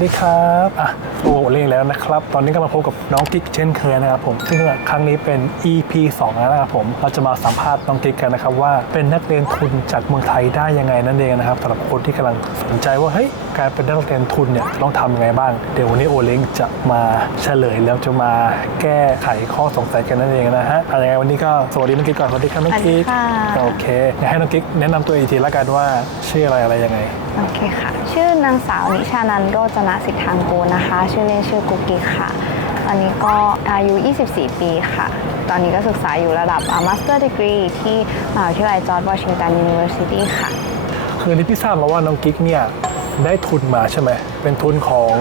สวัสดีครับอะโอ้ เล่งแล้วนะครับ ตอนนี้ก็มาพบกับน้องกิ๊กเช่นเคยนะครับผมซึ่งครั้งนี้เป็น EP 2แล้วนะครับผมเราจะมาสัมภาษณ์น้องกิ๊กกันนะครับว่าเป็นนักเรียนทุนจากเมืองไทยได้ยังไงนั่นเองนะครับสำหรับคนที่กำลังสนใจว่าเฮ้ยการเป็นนักเรียนทุนเนี่ยต้องทำยังไงบ้าง เดี๋ยววันนี้โอเล้งจะมาเฉลยแล้วจะมาแก้ไขข้อสงสัยกันนั่นเองนะฮะอะไรยังไงวันนี้ก็สวัสดีน้องกิ๊กก่อนสวัสดีครับน้องกิ๊กสวัสดีค่ะโอเคอยากให้น้องกิ๊กแนะนำตัวอีกทีละกันว่าชื่ออะไรอะไรยังไงโอเคค่ะ ชื่อนางสาวนิชานันท์โรจนะสิทธังกูลนะคะ ชื่อเล่นชื่อกุ๊กกิ๊กค่ะตอนนี้ก็อายุ 24 ปีค่ะ ตอนนี้ก็ศึกษาอยู่ระดับ Master Degree ที่มหาวิทยาลัยจอร์จวอชิงตันยูนิเวอร์ซิตี้ค่ะ คือนี่พี่ทราบมาว่าน้องกิ๊กเนี่ย ได้ทุนมาใช่ไหม เป็นทุนของ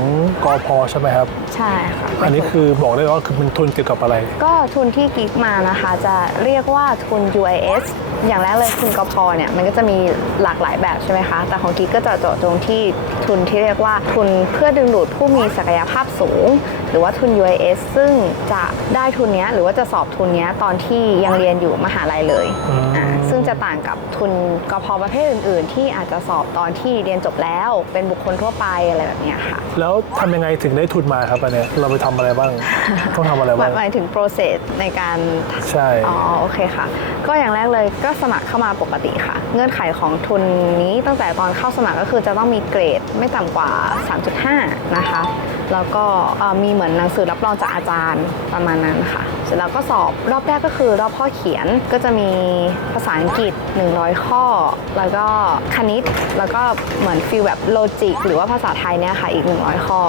กอพใช่ไหมครับ ใช่ค่ะอันนี้คือบอกได้ว่าคือเป็นทุนเกี่ยวกับอะไร ก็ทุนที่กิ๊กมานะคะจะเรียกว่าทุน UIS อย่างแรกเลยทุนกพเนี่ยมันก็จะมีหลากหลายแบบใช่ไหมคะ แต่ของกิ๊กก็จะเจาะจงที่ทุนที่เรียกว่าทุนเพื่อดึงดูดผู้มีศักยภาพสูง หรือว่าทุน UIS ซึ่งจะได้ทุนเนี้ยหรือว่าจะสอบทุนเนี้ยตอนที่ยังเรียนอยู่มหาลัยเลยอืมอ่าซึ่งจะต่างกับทุนกพประเภทอื่น ๆ ที่อาจจะสอบตอนที่เรียนจบแล้วเป็นบุคคลทั่วไปอะไรแบบเนี้ยค่ะ แล้วทำยังไงถึงได้ทุนมาครับอันเนี้ยเราไปทำอะไรบ้าง ต้องทำอะไรหมาบ้ายงหมายถึง process ในการ ใช่ อ๋อโอเคค่ะ ก็อย่างแรกเลยก็สมัครเข้ามาปกติค่ะ เงื่อนไขของทุนนี้ตั้งแต่ตอนเข้าสมัครก็คือจะต้องมีเกรดไม่ต่ำกว่า 3.5 นะคะ แล้วก็เอ่อมีเหมือนหนังสือรับรองจากอาจารย์ประมาณนั้นค่ะ เสร็จแล้วก็สอบรอบแรกก็คือรอบข้อเขียนก็จะมีภาษาอังกฤษ 100 ข้อ แล้วก็คณิต แล้วก็เหมือนฟีลแบบโลจิกหรือว่าภาษาไทยเนี่ยค่ะอีก 100 ข้อ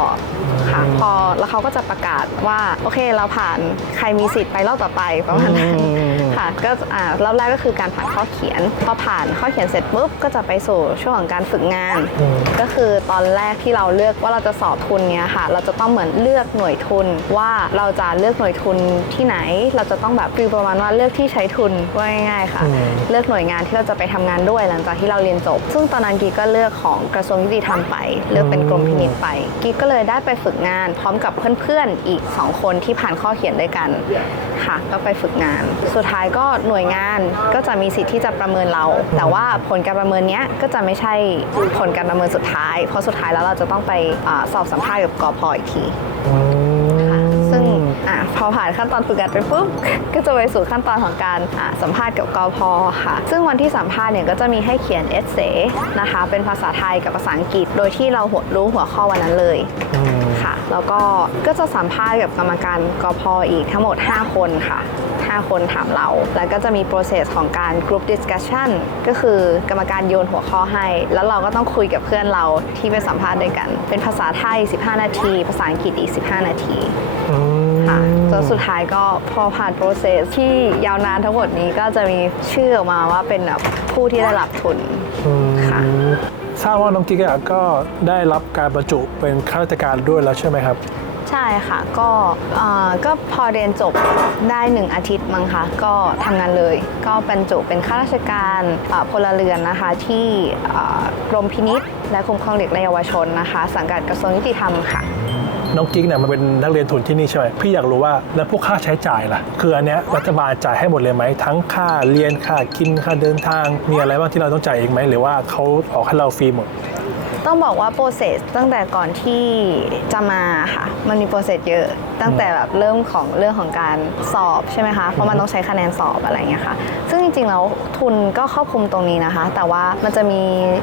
ค่ะพอแล้วเขาก็จะประกาศว่า โอเคเราผ่านใครมีสิทธิ์ไปรอบต่อไปประมาณนั้นอืม ค่ะก็อ่ารอบแรกก็คือการผ่านข้อเขียน พอผ่านข้อเขียนเสร็จปุ๊บก็จะไปสู่ช่วงของการฝึกงาน อืม ก็คือตอนแรกที่เราเลือกว่าเราจะสอบทุนเนี้ยค่ะ เราจะต้องเหมือนเลือกหน่วยทุนว่าเราจะเลือกหน่วยทุนที่ไหน เราจะต้องแบบฟีลประมาณว่าเลือกที่ใช้ทุนว่าง่ายๆค่ะ อืม เลือกหน่วยงานที่เราจะไปทำงานด้วยหลังจากที่เราเรียนจบ ซึ่งตอนนั้นกีก็เลือกของกระทรวงยุติธรรมไป เลือกเป็นกรมพินิจไป กีก็เลยได้ไปฝึกงาน พร้อมกับเพื่อนๆอีก 2 คนที่ผ่านข้อเขียนด้วยกันค่ะ ก็ไปฝึกงาน สุดท้ายก็หน่วยงานก็จะมีสิทธิ์ที่จะประเมินเรา แต่ว่าผลการประเมินเนี้ยก็จะไม่ใช่ผลการประเมินสุดท้าย เพราะสุดท้ายแล้วเราจะต้องไปอสอบสัมภาษณ์กับกอพอีกที พอผ่านขั้นตอนฝึกงานไปปุ๊บก็จะไปสู่ขั้นตอนของการอะสัมภาษณ์กับกพค่ะ ซึ่งวันที่สัมภาษณ์เนี่ยก็จะมีให้เขียนเอเซนะคะ เป็นภาษาไทยกับภาษาอังกฤษ โดยที่เราหัวรู้หัวข้อวันนั้นเลยอืมค่ะ แล้วก็ก็จะสัมภาษณ์กับกรรมการกพอีกทั้งหมด 5 คนค่ะ 5 คนถามเรา แล้วก็จะมี process ของการ group discussion ก็คือกรรมการโยนหัวข้อให้ แล้วเราก็ต้องคุยกับเพื่อนเราที่ไปสัมภาษณ์ด้วยกัน เป็นภาษาไทย 15 นาที ภาษาอังกฤษอีก 15 นาทีอืม ค่ะจนสุดท้ายก็พอผ่านโปรเซสที่ยาวนานทั้งหมดนี้ก็จะมีชื่อออกมาว่าเป็นแบบผู้ที่ได้รับทุนอืมค่ะทราบว่าน้องกิ๊กอะก็ได้รับการบรรจุเป็นข้าราชการด้วยแล้วใช่ไหมครับใช่ค่ะก็เอ่อก็พอเรียนจบได้หนึ่งอาทิตย์มั้งคะก็ทำงานเลย ก็บรรจุเป็นข้าราชการเอ่อพลเรือนนะคะที่เอ่อกรมพินิษและคุ้มครองเด็กและเยาวชนนะคะ สังกัดกระทรวงยุติธรรมค่ะ น้องกิ๊กเนี่ยมันเป็นนักเรียนทุนที่นี่ใช่ไหมพี่อยากรู้ว่าแล้วพวกค่าใช้จ่ายล่ะ คืออันเนี้ยรัฐบาลจ่ายให้หมดเลยไหมทั้งค่าเรียนค่ากินค่าเดินทาง มีอะไรบ้างที่เราต้องจ่ายเองไหมหรือว่าเขาออกให้เราฟรีหมดต้องบอกว่าโปรเซสตั้งแต่ก่อนที่จะมาค่ะ มันมีโปรเซสเยอะ ตั้งแต่แบบเริ่มของเรื่องของการสอบใช่ไหมคะ เพราะมันต้องใช้คะแนนสอบอะไรอย่างเงี้ยค่ะ ซึ่งจริงๆแล้วทุนก็ครอบคลุมตรงนี้นะคะ แต่ว่ามันจะมี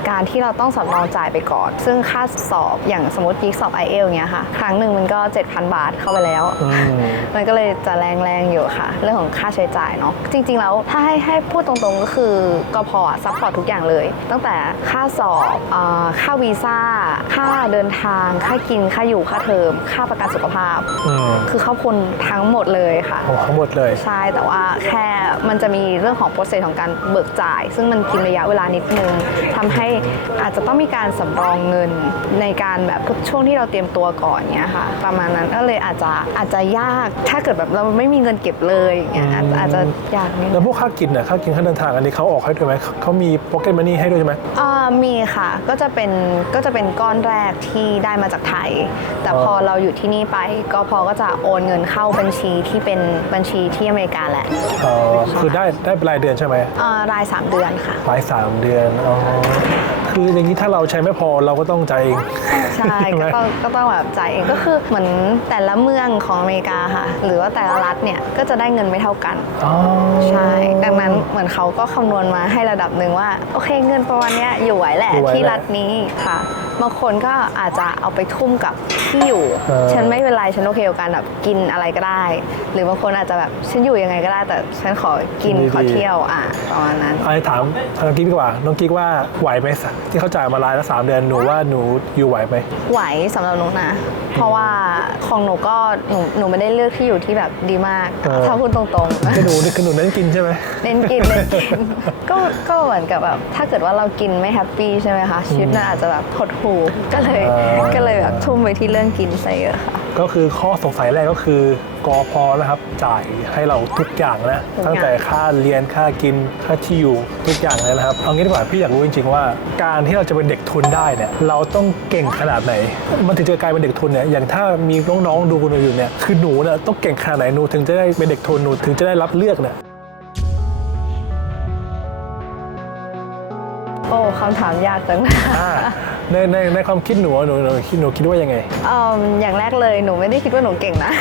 การที่เราต้องสำรองจ่ายไปก่อน ซึ่งค่าสอบอย่างสมมติยีสอบ i อเอลเงี้ยค่ะ ครั้งหนึ่งมันก็ 7,000 บาทเข้าไปแล้วอืมมันก็เลยจะแรงๆอยู่ค่ะ เรื่องของค่าใช้จ่ายเนาะ จริง ๆ แล้วถ้าให้ให้พูดตรงๆก็คือกพอะซัพพอร์ตทุกอย่างเลย ตั้งแต่ค่าสอบเอ่อค่าวีซ่า ค่าเดินทาง ค่ากิน ค่าอยู่ ค่าเทอม ค่าประกันสุขภาพ อืมคือครอบคลุมทั้งหมดเลยค่ะโอ้ทั้งหมดเลยใช่แต่ว่าแค่มันจะมีเรื่องของโปรเซสของการเบิกจ่าย ซึ่งมันกินระยะเวลานิดนึงทำให้อาจจะต้องมีการสำรองเงินในการแบบช่วงที่เราเตรียมตัวก่อนเนี้ยค่ะ ประมาณนั้นก็เลยอาจจะอาจจะยากถ้าเกิดแบบเราไม่มีเงินเก็บเลยอย่างเงี้ยอาจอาจจะยากนิดแล้นึวงพวกค่ากินน่ะค่ากินค่าเดินทางอันนี้เขาออกให้ด้วยไหมเขามี pocket money ให้ด้วยใช่ไหมอ่ามีค่ะก็จะเป็นก็จะเป็นก้อนแรกที่ได้มาจากไทย แต่พอเราอยู่ที่นี่ไปก็พอก็จะโอนเงินเข้าบัญชีที่เป็นบัญชีที่อเมริกาแหละเออคือได้ได้เป็นรายเดือนใช่ไหมเอ่อราย 3 เดือนค่ะ รายสามเดือนอ๋อคืออย่างนี้ถ้าเราใช้ไม่พอเราก็ต้องจ่ายเอง ใช่ก็ต้องก็ต้องแบบจ่ายเองก็คือเหมือนแต่ละเมืองของอเมริกาค่ะ หรือว่าแต่ละรัฐเนี่ยก็จะได้เงินไม่เท่ากัน อ๋อใช่ ดังนั้นเหมือนเขาก็คำนวณมาให้ระดับหนึ่งว่า โอเคเงินประมาณเนี้ยอยู่ไหวแหละอยู่ไหวที่แหละรัฐนี้ค่ะ บางคนก็อาจจะเอาไปทุ่มกับที่อยู่ เออ ฉันไม่เป็นไรฉันโอเคกับการแบบกินอะไรก็ได้ หรือบางคนอาจจะแบบฉันอยู่ยังไงก็ได้ แต่ฉันขอกินขอเที่ยวอะประมาณนั้นไอ้ถามน้องกิ๊กดีกว่าน้องกิ๊กว่าไหวไหมที่เขาจ่ายมารายละสามเดือนหนูว่าหนูอยู่ไหวไหมไหวสำหรับหนูนะ เพราะว่าของหนูก็หนูหนูไม่ได้เลือกที่อยู่ที่แบบดีมากเออถ้าพูดตรงๆคือหนูนี่คือหนูเน้นกินใช่ไหมเล่นกินเล่นกินก็ก็เหมือนกับแบบถ้าเกิดว่าเรากินไม่แฮปปี้ใช่ไหมคะชีวิตมันอาจจะแบบหดหู่ก็เลยอ่าก็เลยแบบทุ่มไปที่เรื่องกินซะเยอะค่ะ ก็คือข้อสงสัยแรกก็คือกอพอนะครับ จ่ายให้เราทุกอย่างนะทุกอย่าง ตั้งแต่ค่าเรียนค่ากินค่าที่อยู่ทุกอย่างเลยนะครับเอางี้ดีกว่าพี่อยากรู้จริงๆว่า การที่เราจะเป็นเด็กทุนได้เนี่ยเราต้องเก่งขนาดไหน มันถึงจะกลายเป็นเด็กทุนเนี่ยอย่างถ้ามีน้องๆดูหนูอยู่เนี่ยคือหนูเนี่ยต้องเก่งขนาดไหนหนูถึงจะได้เป็นเด็กทุนหนูถึงจะได้รับเลือกเนี่ย โอ้คำถามยากจัง อ่า ในในในความคิดหนูอะหนูหนูคิดหนูคิดว่ายังไง เอิ่มอย่างแรกเลยหนูไม่ได้คิดว่าหนูเก่งนะ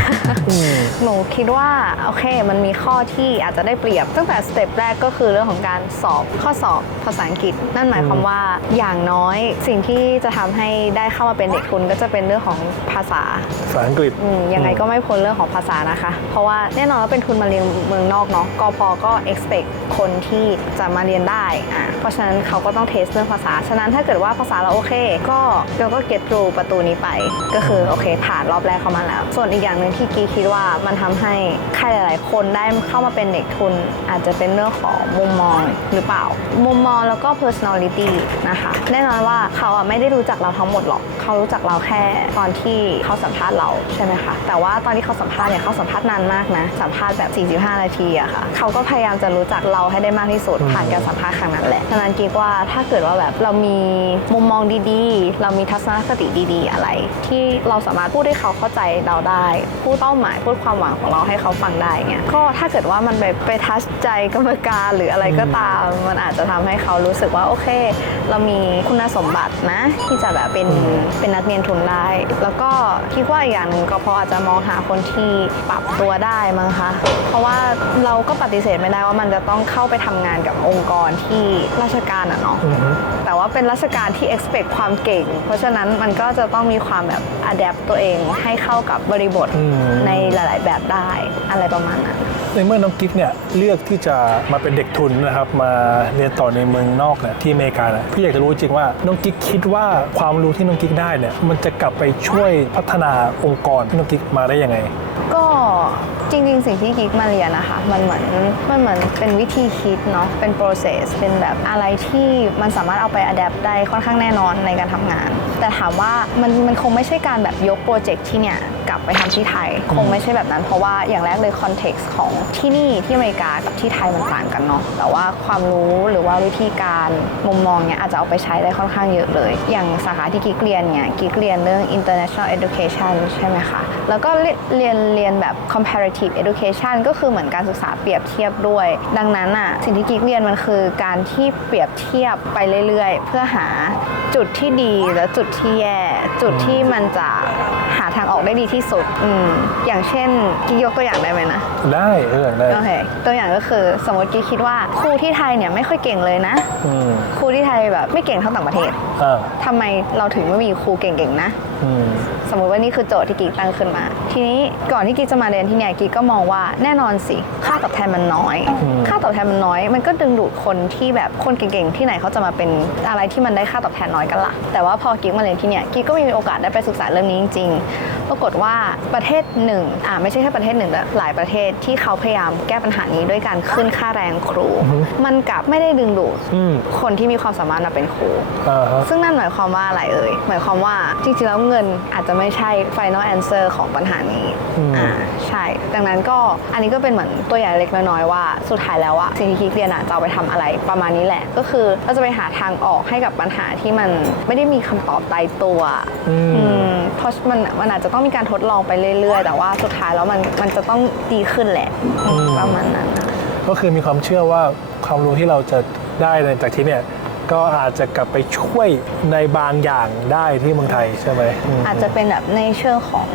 หนูคิดว่าโอเคมันมีข้อที่อาจจะได้เปรียบ ตั้งแต่สเต็ปแรกก็คือเรื่องของการสอบข้อสอบภาษาอังกฤษ นั่นหมายความว่าอย่างน้อยสิ่งที่จะทำให้ได้เข้ามาเป็นเด็กทุนก็จะเป็นเรื่องของภาษา ภาษาอังกฤษ อืมยังไงก็ไม่พ้นเรื่องของภาษานะคะ เพราะว่าแน่นอนว่าเป็นทุนมาเรียนเมืองนอกเนาะ กพก็ expect คนที่จะมาเรียนได้อะเพราะฉะนั้นเขาก็ต้องเทสเรื่องภาษา ฉะนั้นถ้าเกิดว่าภาษาเราโอเคก็เราก็ get through ประตูนี้ไป ก็คือโอเคผ่านรอบแรกเข้ามาแล้ว ส่วนอีกอย่างหนึ่งที่กีคิดว่ามันทำให้ใครหลาย ๆ คนได้เข้ามาเป็นเด็กทุน อาจจะเป็นเรื่องของมุมมองหรือเปล่า มุมมองแล้วก็ personality นะคะแน่นอนว่าเขาอะไม่ได้รู้จักเราทั้งหมดหรอก เขารู้จักเราแค่ตอนที่เขาสัมภาษณ์เราใช่ไหมคะแต่ว่าตอนที่เขาสัมภาษณ์เนี่ยเขาสัมภาษณ์นานมากนะสัมภาษณ์แบบ 45 นาทีอะค่ะเขาก็พยายามจะรู้จักเราให้ได้มากที่สุดผ่านการสัมภาษณ์ครั้งนั้นแหละฉะนั้นกีว่าถ้าเกิดว่าแบบเรามีมุมมองดีๆเรามีทัศนคติดีๆ อะไร ที่เราสามารถพูดให้เขาเข้าใจเราได้ พูดเป้าหมายพูดความหวังของเราให้เขาฟังได้เงี้ยก็ถ้าเกิดว่ามันไปไปทัชใจกรรมการหรืออะไรก็ตาม มันอาจจะทำให้เขารู้สึกว่าโอเค เรามีคุณสมบัตินะ ที่จะแบบเป็นเป็นนักเรียนทุนได้ แล้วก็คิดว่าอีกอย่างหนึ่งก็เพราะอาจจะมองหาคนที่ปรับตัวได้มั้งคะเพราะว่าเราก็ปฏิเสธไม่ได้ว่ามันจะต้องเข้าไปทำงานกับองค์กรที่ราชการอะเนาะแต่ว่าเป็นราชการที่ expect ความเก่ง เพราะฉะนั้นมันก็จะต้องมีความแบบ adapt ตัวเองให้เข้ากับบริบทอืมในหลาย ๆ แบบได้อะไรประมาณนั้น ในเมื่อน้องกิ๊กเนี่ยเลือกที่จะมาเป็นเด็กทุนนะครับมาเรียนต่อในเมืองนอกเนี่ยที่อเมริกาเนี่ยพี่อยากจะรู้จริงว่าน้องกิ๊กคิดว่าความรู้ที่น้องกิ๊กได้เนี่ยมันจะกลับไปช่วยพัฒนาองค์กรที่น้องกิ๊กมาได้ยังไง ก็จริงๆ สิ่งที่กิ๊กมาเรียนนะคะมันเหมือนมันเหมือนเป็นวิธีคิดเนาะเป็น process เป็นแบบอะไรที่มันสามารถเอาไป adapt ได้ค่อนข้างแน่นอนในการทำงาน แต่ถามว่ามันมันคงไม่ใช่การแบบยกโปรเจกต์ที่เนี่ย กลับไปทำที่ไทย คงไม่ใช่แบบนั้น เพราะว่าอย่างแรกเลย context ของที่นี่ที่อเมริกากับที่ไทยมันต่างกันเนาะแต่ว่าความรู้หรือว่าวิธีการมุมมองเนี่ยอาจจะเอาไปใช้ได้ค่อนข้างเยอะเลย อย่างสาขาที่กิ๊กเรียนเนี่ยกิ๊กเรียนเรื่อง international education ใช่ไหมคะ แล้วก็เรียนเรียนเรียนแบบ comparative education ก็คือเหมือนการศึกษาเปรียบเทียบด้วย ดังนั้นอะสิ่งที่กิ๊กเรียนมันคือการที่เปรียบเทียบไปเรื่อยๆ เพื่อหาจุดที่ดีและจุดที่แย่ จุดที่มันจะ หาทางออกได้ดีที่สุดอืมอย่างเช่นกิ๊กยกตัวอย่างได้ไหมนะ ได้เออได้โอเคตัวอย่างก็คือสมมติกิ๊กคิดว่าครูที่ไทยเนี่ยไม่ค่อยเก่งเลยนะอืมครูที่ไทยแบบไม่เก่งเท่าต่างประเทศอ่าทำไมเราถึงไม่มีครูเก่งๆนะ อืม สมมุติว่านี่คือโจทย์ที่กิ๊กตั้งขึ้นมา ทีนี้ก่อนที่กิ๊กจะมาเรียนที่เนี่ยกิ๊กก็มองว่าแน่นอนสิค่าตอบแทนมันน้อยอืมค่าตอบแทนมันน้อย มันก็ดึงดูดคนที่แบบคนเก่งๆที่ไหนเขาจะมาเป็นอะไรที่มันได้ค่าตอบแทนน้อยกันละ่ะแต่ว่าพอกิ๊กมาเรียนที่เนี่ยกิ๊กก็มีโอกาสได้ไปศึกษาเรื่องนี้จริงๆปรากฏว่าประเทศหนึ่งอ่าไม่ใช่แค่ประเทศหนึ่งแต่หลายประเทศที่เขาพยายามแก้ปัญหานี้ด้วยการขึ้นค่าแรงครู มันกลับไม่ได้ดึงดูดอืม คนที่มีความสามารถมาเป็นครู อ่าฮะ ซึ่งนั่นหมายความว่าอะไรเอ่ย หมายความว่าจริงๆ แล้วเงินอาจจะไม่ใช่ final answer ของปัญหานี้ อืม อ่า ใช่ ดังนั้นก็อันนี้ก็เป็นเหมือนตัวอย่างเล็กน้อยๆว่าสุดท้ายแล้วอะสิ่งที่คิดเรียนอะจะเอาไปทำอะไรประมาณนี้แหละ ก็คือเราจะไปหาทางออกให้กับปัญหาที่มันไม่ได้มีคำตอบตายตัว อืม อืมเพราะมันมันอาจจะต้องมีการทดลองไปเรื่อย ๆ แต่ว่าสุดท้ายแล้วมันมันจะต้องดีขึ้นแหละประมาณนั้นนะก็คือมีความเชื่อว่าความรู้ที่เราจะได้จากที่เนี่ย ก็อาจจะกลับไปช่วยในบางอย่างได้ที่เมืองไทยใช่ไหมม อาจจะเป็นแบบในเชิงของ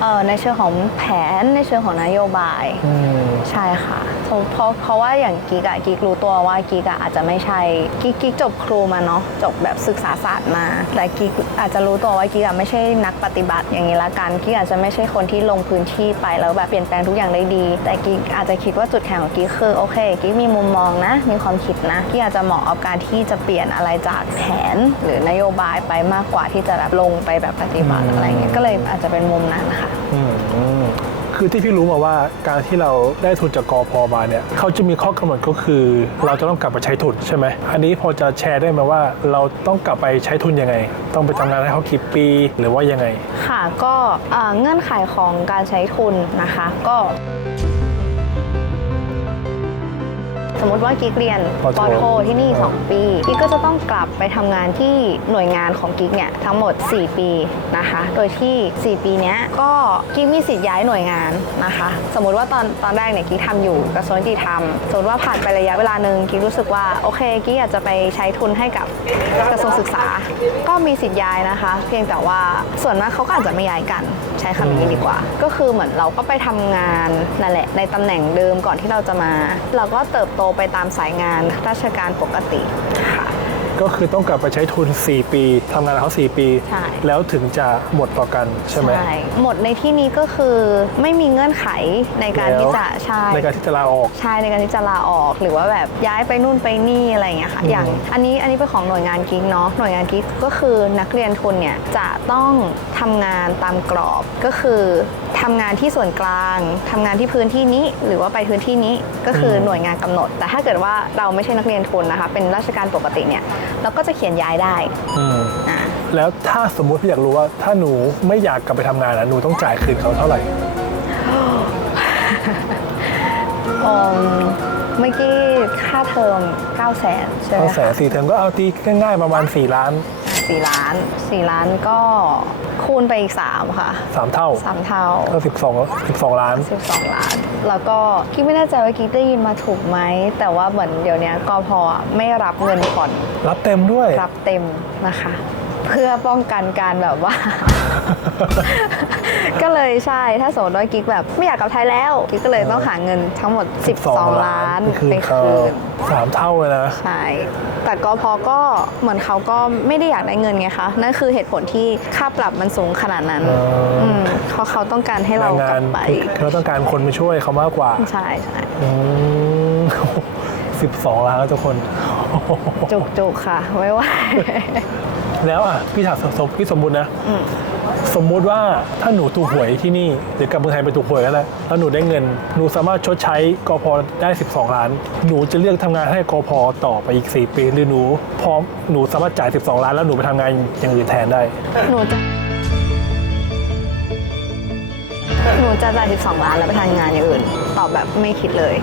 เอ่อในเชิงของแผนในเชิงของนโยบาย อืม ใช่ค่ะเพราะเพราะเพราะว่าอย่างกิ๊กอะกิ๊กรู้ตัวว่ากิ๊กอะอาจจะไม่ใช่กิ๊กกิ๊กจบครูมาเนาะจบแบบศึกษาศาสตร์มา แต่กิ๊กอาจจะรู้ตัวว่ากิ๊กอะไม่ใช่นักปฏิบัติอย่างนี้ละกันกิ๊กอาจจะไม่ใช่คนที่ลงพื้นที่ไปแล้วแบบเปลี่ยนแปลงทุกอย่างได้ดี แต่กิ๊กอาจจะคิดว่าจุดแข็งของกิ๊กคือโอเคกิ๊กมีมุมมองนะ มีความคิดนะกิ๊กอาจจะเหมาะกับการที่จะเปลี่ยนอะไรจากแผนหรือนโยบายไปมากกว่าที่จะแบบลงไปแบบปฏิบัติอะไรเงี้ยก็เลยอาจจะเป็นมุมนั้นค่ะอืมอืมคือที่พี่รู้มาว่าการที่เราได้ทุนจากกอพอมาเนี่ยเขาจะมีข้อกำหนดก็คือ เราจะต้องกลับไปใช้ทุนใช่ไหมอันนี้พอจะแชร์ได้ไหมว่า เราต้องกลับไปใช้ทุนยังไง ต้องไปทำงานให้เขากี่ปีหรือว่ายังไง ค่ะก็เอ่อเงื่อนไขของการใช้ทุนนะคะก็ สมมติว่ากิ๊กเรียนปปโทโทที่นี่อ่า2ปีกิ๊กก็จะต้องกลับไปทำงานที่หน่วยงานของกิ๊กเนี่ยทั้งหมด 4 ปีนะคะ โดยที่ 4 ปีเนี้ย ก็กิ๊กมีสิทธิ์ย้ายหน่วยงานนะคะ สมมุติว่าตอนตอนแรกเนี่ยกิ๊กทำอยู่กระทรวงยุติธรรมสมมติว่าผ่านไประยะเวลาหนึ่งกิ๊กรู้สึกว่าโอเคกิ๊กอยากจะไปใช้ทุนให้กับกระทรวงศึกษา ก็มีสิทธิ์ย้ายนะคะ เพียงแต่ว่าส่วนมากเขาก็อาจจะไม่ย้ายกันใช้คำนี้ดีกว่า ก็คือเหมือนเราก็ไปทำงานนั่นแหละในตำแหน่งเดิมก่อนที่เราจะมา เราก็เติบโตไปตามสายงานราชการปกติค่ะ ก็คือต้องกลับไปใช้ทุน 4 ปีทำงานกับเขา4 ปี ใช่ แล้วถึงจะหมดต่อกันใช่ไหม หมดในที่นี้ก็คือไม่มีเงื่อนไขในการที่จะใช่ ในการที่จะลาออก ใช่ในการที่จะลาออกหรือว่าแบบย้ายไปนู่นไปนี่อะไรอย่างเงี้ยค่ะอืมอย่างอันนี้อันนี้เป็นของหน่วยงานกิ๊กเนาะหน่วยงานกิ๊กก็คือนักเรียนทุนเนี่ยจะต้องทำงานตามกรอบก็คือทำงานที่ส่วนกลางทำงานที่พื้นที่นี้ หรือว่าไปพื้นที่นี้ก็คือหน่วยงานกำหนด แต่ถ้าเกิดว่าเราไม่ใช่นักเรียนทุนนะคะ เป็นราชการปกติเนี่ยเราก็จะเขียนย้ายได้อืมอ่า แล้วถ้าสมมุติพี่อยากรู้ว่าถ้าหนูไม่อยากกลับไปทำงานนะหนูต้องจ่ายคืนเขาเท่าไหร่ อืมเมื่อกี้ค่าเทอม9 0 0 0 0 0ใช่ไหมเอาแสคะนสี่เทอมก็เอาตีง่ายๆประมาณ4ล้าน สี่ล้านสี่ล้านก็คูณไปอีก 3 ค่ะ3เท่า 3 เท่า ก็12 12ล้าน 12 ล้าน แล้วก็กิ๊กไม่แน่ใจว่ากิ๊กได้ยินมาถูกไหม แต่ว่าเหมือนเดี๋ยวนี้กพอะไม่รับเงินผ่อนรับเต็มด้วย รับเต็มนะคะ เพื่อป้องกันการแบบว่า ก็เลยใช่ถ้าสมมติว่ากิ๊กแบบไม่อยากกลับไทยแล้ว กิ๊กก็เลยต้องหาเงินทั้งหมด 12 ล้านไปคืนไปเขาคืนสามเท่าเลยนะใช่แต่กพก็เหมือนเขาก็ไม่ได้อยากได้เงินไงคะนั่นคือเหตุผลที่ค่าปรับมันสูงขนาดนั้นอ๋ออืมเพราะเขาต้องการให้เรากงาลันบไปเขาต้องการคนมาช่วยเขามากกว่า ใช่ใช่อืม12ล้านแล้วทุกคนจุกจุกๆค่ะไม่ไหว แล้วอะพี่ถามสมพี่สมมุตินะสมมุติว่าถ้าหนูถูกหวยที่นี่หรือกลับเมืองไทยไปถูกหวยก็แล้วแล้วหนูได้เงิน หนูสามารถชดใช้กพได้ 12 ล้าน หนูจะเลือกทำงานให้กพต่อไปอีก 4 ปีหรือหนูพร้อมหนูสามารถจ่าย 12 ล้าน แล้วหนูไปทำงานอย่างอื่นแทนได้ หนูจะหนูจะจ่าย 12 ล้านแล้วไปทำงานอย่างอื่น ตอบแบบไม่คิดเลย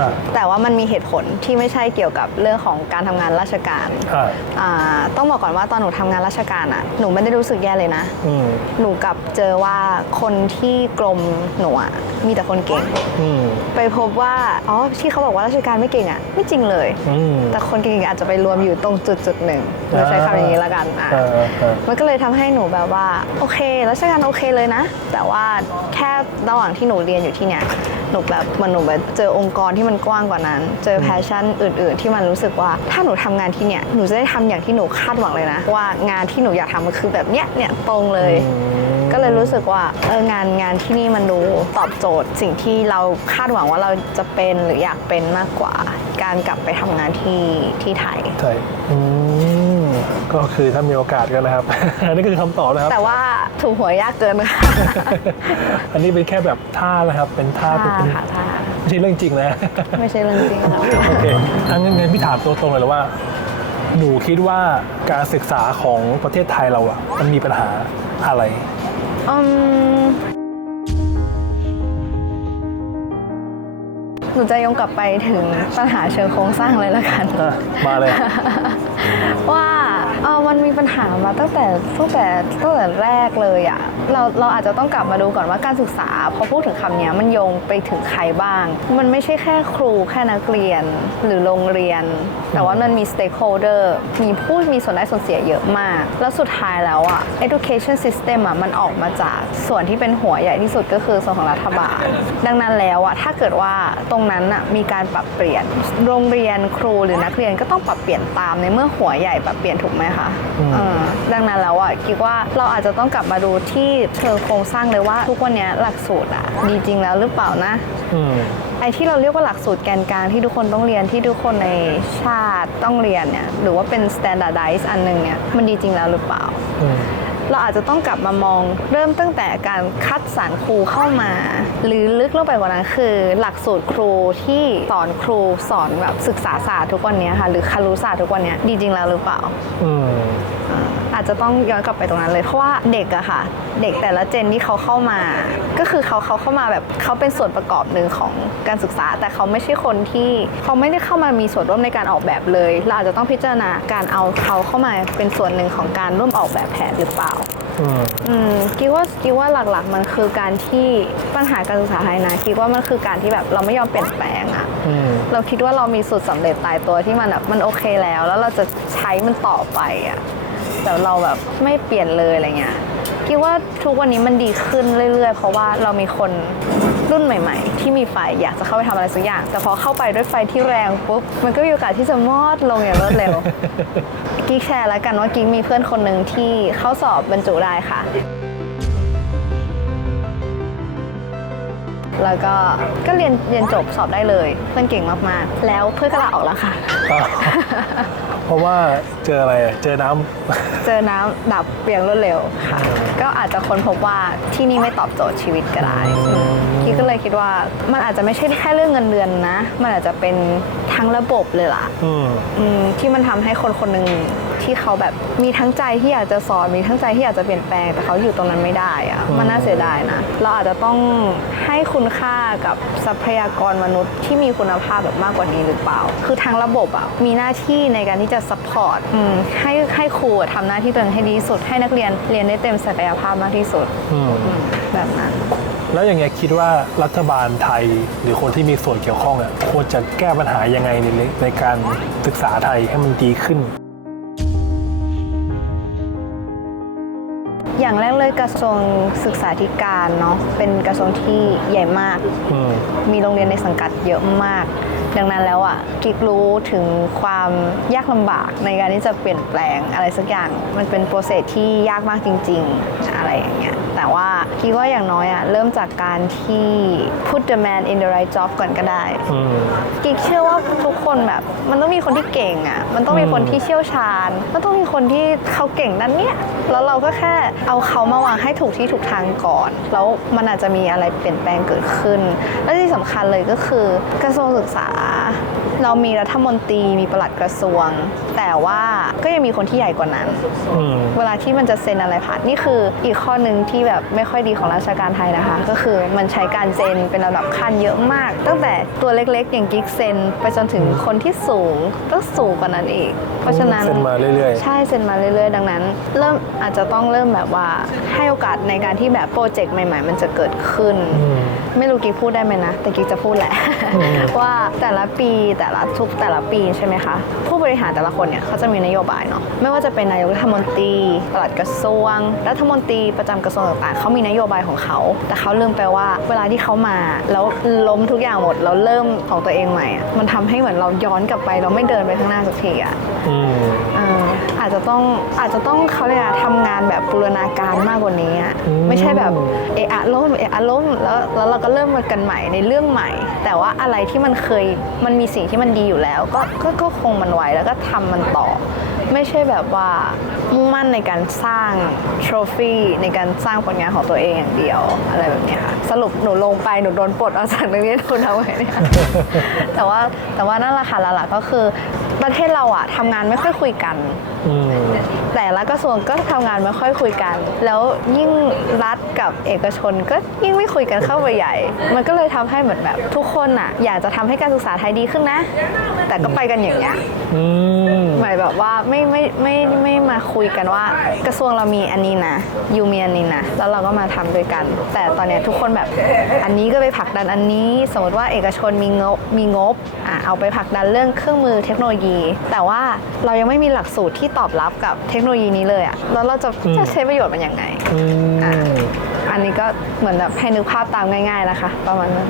อ่าแต่ว่ามันมีเหตุผลที่ไม่ใช่เกี่ยวกับเรื่องของการทำงานราชการอ่าอ่าต้องบอกก่อนว่าตอนหนูทำงานราชการอะหนูไม่ได้รู้สึกแย่เลยนะ อืมหนูกลับเจอว่าคนที่กรมหนูอะมีแต่คนเก่ง อืมไปพบว่าอ๋อที่เขาบอกว่าราชการไม่เก่งอะไม่จริงเลย อืม แต่คนเก่งๆอาจจะไปรวมอยู่ตรงจุดจุดๆหนึ่งเราใช้คำอย่างนี้ละกันอะอ่าอ่าอ่ามันก็เลยทำให้หนูแบบว่า โอเคราชการโอเคเลยนะ แต่ว่าแค่ระหว่างที่หนูเรียนอยู่ที่เนี่ยหนูแบบมันหนูแบบเจอองค์กรที่มันกว้างกว่านั้น เจอแพชชั่นอื่น ๆ ที่มันรู้สึกว่าถ้าหนูทำงานที่เนี่ยหนูจะได้ทำอย่างที่หนูคาดหวังเลยนะ ว่างานที่หนูอยากทำมันคือแบบเนี้ยเนี่ยตรงเลยอืมก็เลยรู้สึกว่าเอองานงานที่นี่มันดูตอบโจทย์ สิ่งที่เราคาดหวังว่าเราจะเป็นหรืออยากเป็นมากกว่า การกลับไปทำงานที่ที่ไทยใช่อืมก็คือถ้ามีโอกาสกันนะครับ อันนี้คือคำตอบนะครับ แต่ว่าถูกหวยยากเกินค่ะ อันนี้เป็นแค่แบบท่านะครับ เป็นท่าท่าเป็นค่ะท่า ไม่ใช่เรื่องจริงนะ ไม่ใช่เรื่องจริงค่ะโอเคอันงั้นงั้นพี่ถามตัวตรงเลยเลยว่า หนูคิดว่าการศึกษาของประเทศไทยเราอะมันมีปัญหาอะไร อืมหนูจะยงกลับไปถึงปัญหาเชิงโครงสร้างเลยละกันอะมาเลย ว่า เออมันมีปัญหามาตั้งแต่ตั้งแต่ตั้งแต่แรกเลยอะเราเราอาจจะต้องกลับมาดูก่อนว่าการศึกษาพอพูดถึงคำนี้มันโยงไปถึงใครบ้าง มันไม่ใช่แค่ครูแค่นักเรียนหรือโรงเรียน แต่ว่ามันมี stakeholder มีผู้มีส่วนได้ส่วนเสียเยอะมาก แล้วสุดท้ายแล้วอะ education system อะมันออกมาจากส่วนที่เป็นหัวใหญ่ที่สุดก็คือส่วนของรัฐบาล ดังนั้นแล้วอะถ้าเกิดว่าตรงนั้นอะมีการปรับเปลี่ยนโรงเรียนครูหรือนักเรียนก็ต้องปรับเปลี่ยนตามในเมื่อหัวใหญ่ปรับเปลี่ยนถูกไหมคะอืมเออดังนั้นแล้วอะคิดว่าเราอาจจะต้องกลับมาดูที่เชิงโครงสร้างเลยว่าทุกวันเนี้ยหลักสูตรอะดีจริงแล้วหรือเปล่านะอืมไอ้ที่เราเรียกว่าหลักสูตรแกนกลางที่ทุกคนต้องเรียนที่ทุกคนในชาติต้องเรียนเนี่ยหรือว่าเป็น standardize อันหนึงเนี่ยมันดีจริงแล้วหรือเปล่าอืม เราอาจจะต้องกลับมามองเริ่มตั้งแต่การคัดสรรครูเข้ามา หรือลึกลงไปกว่านั้นคือ หลักสูตรครูที่สอนครูสอนแบบศึกษาศาสตร์ทุกวันนี้ค่ะหรือคารุศาสตร์ทุกวันนี้ดีจริงแล้วหรือเปล่า อืม อาจจะต้องย้อนกลับไปตรงนั้นเลย เพราะว่าเด็กอะค่ะ เด็กแต่ละเจนที่เขาเข้ามา ก็คือเขาเขาเข้ามาแบบเขาเป็นส่วนประกอบหนึ่งของการศึกษา แต่เขาไม่ใช่คนที่เขาไม่ได้เข้ามามีส่วนร่วมในการออกแบบเลย เราอาจจะต้องพิจารณาการเอาเขาเข้ามาเป็นส่วนหนึ่งของการร่วมออกแบบแผนหรือเปล่าอืมอืมคิดว่าคิดว่าหลักๆ มันคือการที่ปัญหาการศึกษาไทยนะคิดว่ามันคือการที่แบบเราไม่ยอมเปลี่ยนแปลงอะอืมเราคิดว่าเรามีสูตรสำเร็จตายตัวที่มันแบบมันโอเคแล้ว แล้วเราจะใช้มันต่อไปอะ แต่เราแบบไม่เปลี่ยนเลยอะไรเงี้ยคิดว่าทุกวันนี้มันดีขึ้นเรื่อย ๆ เพราะว่าเรามีคนรุ่นใหม่ ๆ ที่มีไฟอยากจะเข้าไปทำอะไรสักอย่าง แต่พอเข้าไปด้วยไฟที่แรงปุ๊บมันก็มีโอกาสที่จะมอดลงอย่างรวดเร็วกิ๊กแชร์แล้วกันว่ากิ๊กมีเพื่อนคนหนึ่งที่เข้าสอบบรรจุได้ค่ะแล้วก็ก็เรียนเรียนจบสอบได้เลย เพื่อนเก่งมาก ๆ แล้วเพื่อนก็ลาออกแล้วค่ะ เพราะว่าเจออะไรอะเจอน้ำ เจอน้ำดับเปลี่ยงรวดเร็วค่ะ ก็อาจจะค้นพบว่าที่นี่ไม่ตอบโจทย์ชีวิตก็ได้อืมคิดก็เลยคิดว่ามันอาจจะไม่ใช่แค่เรื่องเงินเดือนนะ มันอาจจะเป็นทั้งระบบเลยล่ะอืม อืมที่มันทำให้คนคนหนึ่ง ที่เขาแบบมีทั้งใจที่อยากจะสอนมีทั้งใจที่อยากจะเปลี่ยนแปลง แต่เขาอยู่ตรงนั้นไม่ได้อะอืมมันน่าเสียดายนะ เราอาจจะต้องให้คุณค่ากับทรัพยากรมนุษย์ที่มีคุณภาพแบบมากกว่านี้หรือเปล่า คือทางระบบอะมีหน้าที่ในการที่จะซัพพอร์ตให้ให้ครูอะทำหน้าที่ตัวเองให้ดีที่สุด ให้นักเรียนเรียนได้เต็มศักยภาพมากที่สุดอืมอืมแบบนั้นแล้วอย่างเงี้ยคิดว่ารัฐบาลไทยหรือคนที่มีส่วนเกี่ยวข้องอะควรจะแก้ปัญหายังไงในในการศึกษาไทยให้มันดีขึ้น อย่างแรกเลยกระทรวงศึกษาธิการเนาะเป็นกระทรวงที่ใหญ่มาก อืมมีโรงเรียนในสังกัดเยอะมาก ดังนั้นแล้วอะกิ๊กรู้ถึงความยากลำบากในการที่จะเปลี่ยนแปลงอะไรสักอย่าง มันเป็นโปรเซสที่ยากมากจริง ๆ อะไรอย่างเงี้ยแต่ว่ากิ๊กว่าอย่างน้อยอะเริ่มจากการที่ put the man in the right job ก่อนก็ได้อืม กิ๊กเชื่อว่าทุกคนแบบ มันต้องมีคนที่เก่งอะมันต้องมีคนที่เชี่ยวชาญ มันต้องมีคนที่เขาเก่งด้านเนี้ยแล้วเราก็แค่เอาเขามาวางให้ถูกที่ถูกทางก่อน แล้วมันอาจจะมีอะไรเปลี่ยนแปลงเกิดขึ้น และที่สำคัญเลยก็คือกระทรวงศึกษา เรามีรัฐมนตรีมีปลัดกระทรวง แต่ว่าก็ยังมีคนที่ใหญ่กว่านั้น อืม เวลาที่มันจะเซ็นอะไรผ่านนี่คืออีกข้อหนึ่งที่แบบไม่ค่อยดีของราชการไทยนะคะ ก็คือมันใช้การเซ็นเป็นระดับขั้นเยอะมาก ตั้งแต่ตัวเล็กๆ อย่างกิ๊กเซ็นไปจนถึงคนที่สูงก็สูงกว่านั้นอีก เพราะฉะนั้นเซ็นมาเรื่อยๆ ใช่เซ็นมาเรื่อยๆ ดังนั้น เริ่มอาจจะต้องเริ่มแบบว่าให้โอกาสในการที่แบบโปรเจกต์ใหม่ ๆ มันจะเกิดขึ้น อืม ไม่รู้กิ๊กพูดได้ไหมนะ แต่กิ๊กจะพูดแหละอืมว่าแต่ละปีแต่ละทุกแต่ละปีใช่ไหมคะ ผู้บริหารแต่ละคนเนี่ยเขาจะมีนโยบายเนาะไม่ว่าจะเป็นนายกรัฐมนตรีปลัดกระทรวง รัฐมนตรีประจำกระทรวงต่างๆเขามีนโยบายของเขา แต่เขาลืมไปว่า เวลาที่เขามา แล้วล้มทุกอย่างหมดแล้วเริ่มของตัวเองใหม่มันทำให้เหมือนเราย้อนกลับไป เราไม่เดินไปข้างหน้าสักทีอะ อืมเอ่ออาจจะต้องอาจจะต้องเขาเรียกอะไรทำงานแบบบูรณาการมากกว่านี้อะอืม ไม่ใช่แบบเอะอะล้มเอะอะล้มแล้วแล้วเราก็เริ่มมากันใหม่ในเรื่องใหม่ แต่ว่าอะไรที่มันเคยมันมีสิ่งที่มันดีอยู่แล้ว ก็ก็ก็คงมันไว้แล้วก็ทำมันต่อ ไม่ใช่แบบว่ามุ่งมั่นในการสร้างทรฟี่ในการสร้างผลงานของตัวเองอย่างเดียวอะไรแบบเนี้ยค่ะสรุปหนูลงไปหนูโดนปลดออกจากนักเรียนทุนเอาไว้เนี่ย แต่ว่าแต่ว่านั่นแหละค่ะหลักๆก็คือ ประเทศเราอะทำงานไม่ค่อยคุยกัน อืมแต่ละกระทรวงก็ทำงานไม่ค่อยคุยกัน แล้วยิ่งรัฐกับเอกชนก็ยิ่งไม่คุยกันเข้าไปใหญ่ มันก็เลยทำให้เหมือนแบบ ทุกคนอะอยากจะทำให้การศึกษาไทยดีขึ้นนะ แต่ก็ไปกันอย่างเงี้ยอืมหมายแบบว่าไม่ไม่ไม่ไม่ไม่มาคุยกันว่ากระทรวงเรามีอันนี้นะยูมีอันนี้นะแล้วเราก็มาทำด้วยกัน แต่ตอนเนี้ยทุกคนแบบอันนี้ก็ไปผลักดันอันนี้ สมมติว่าเอกชนมีงบมีงบอะเอาไปผลักดันเรื่องเครื่องมือเทคโนโลยี แต่ว่าเรายังไม่มีหลักสูตรที่ตอบรับกับเทคโนโลยีนี้เลยอะแล้วเราจะจะใช้ประโยชน์มันยังไงอืมอันนี้ก็เหมือนแบบให้นึกภาพตามง่ายๆนะคะ ประมาณนั้น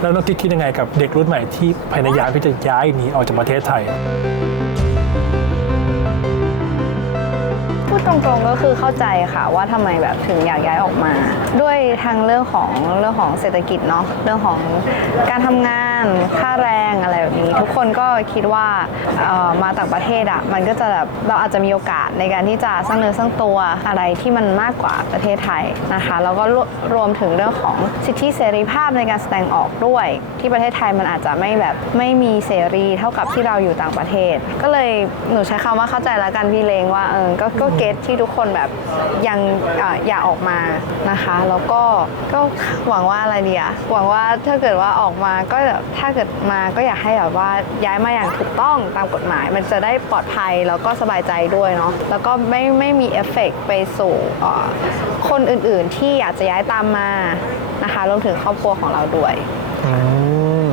แล้วน้องกิ๊กคิดยังไงกับเด็กรุ่นใหม่ที่พยายามที่จะย้ายหนีออกจากประเทศไทย พูดตรงๆก็คือเข้าใจค่ะว่าทำไมแบบถึงอยากย้ายออกมา ด้วยทางเรื่องของเรื่องของเศรษฐกิจเนาะเรื่องของการทำงาน ค่าแรงอะไรแบบนี้ ทุกคนก็คิดว่าเอ่อมาต่างประเทศอะ่ะมันก็จะแบบเราอาจจะมีโอกาสในการที่จะสร้างเนื้อสร้างตัวอะไรที่มันมากกว่าประเทศไทยนะคะแล้วก็รวรวมถึงเรื่องของสิทธิเสรีภาพในการแสดงออกด้วย ที่ประเทศไทยมันอาจจะไม่แบบไม่มีเสรีเท่ากับที่เราอยู่ต่างประเทศ ก็เลยหนูใช้คำว่าเข้าใจแล้วกันพี่เลงว่าเออก็ก็เก็ตที่ทุกคนแบบยังเอ่ออยากออกมานะคะ แล้วก็ก็หวังว่าอะไรดีอะหวังว่าถ้าเกิดว่าออกมาก็แบบถ้าเกิดมาก็อยากให้แบบว่าย้ายมาอย่างถูกต้องตามกฎหมาย มันจะได้ปลอดภัยแล้วก็สบายใจด้วยเนาะแล้วก็ไม่ไม่มีเอฟเฟกต์ไปสู่คนอื่นๆที่อยากจะย้ายตามมานะคะรวมถึงครอบครัวของเราด้วยอืม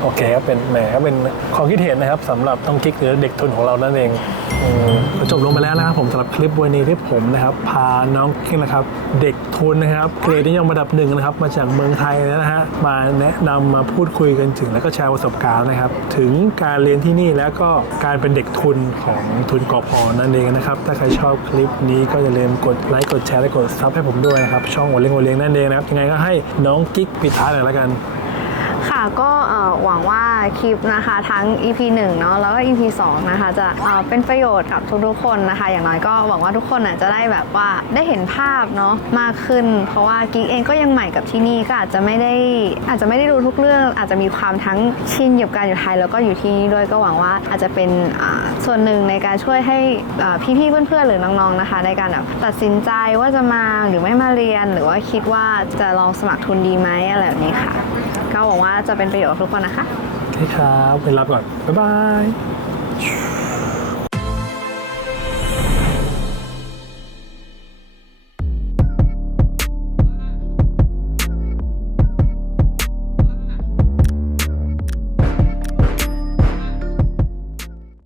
โอเคก็เป็นแหมก็เป็นความคิดเห็นนะครับสำหรับต้องกิ๊กหรือเด็กทุนของเรานั่นเอง จบลงไปแล้วนะครับผมสำหรับคลิปวันนี้ที่ผมนะครับ พาน้องกิ๊กนะครับ เด็กทุนนะครับเกรดนิยมระดับหนึ่งนะครับ มาจากเมืองไทยนะฮะมาแนะนำมาพูดคุยกันถึง แล้วก็แชร์ประสบการณ์นะครับ ถึงการเรียนที่นี่แล้วก็การเป็นเด็กทุนของทุนกอพอนั่นเองนะครับ ถ้าใครชอบคลิปนี้ก็อย่าลืมกดไลค์กดแชร์และกดซับให้ผมด้วยนะครับช่องโอเลี้ยงโอเลี้ยงนั่นเองนะครับยังไงก็ให้น้องกิ๊กปิดท้ายหน่อยละกัน ค่ะก็หวังว่าคลิปนะคะทั้ง EP 1เนาะแล้วก็ EP 2นะคะจะเเป็นประโยชน์กับทุกๆคนนะคะ อย่างน้อยก็หวังว่าทุกคนน่ะจะได้แบบว่าได้เห็นภาพเนาะมากขึ้น เพราะว่ากิ๊กเองก็ยังใหม่กับที่นี่ก็อาจจะไม่ได้อาจจะไม่ได้รู้ทุกเรื่อง อาจจะมีความทั้งชินกับการอยู่ไทยแล้วก็อยู่ที่นี่ด้วยก็หวังว่าอาจจะเป็นส่วนหนึ่งในการช่วยให้พี่ๆเพื่อนๆหรือน้องๆนะคะ ในการแบบตัดสินใจว่าจะมาหรือไม่มาเรียน หรือว่าคิดว่าจะลองสมัครทุนดีไหมอะไรแบบนี้ค่ะ ก็หวังว่าจะเป็นประโยชน์กับทุกคนนะคะใช่คครับไปรับก่อน บ๊ายบาย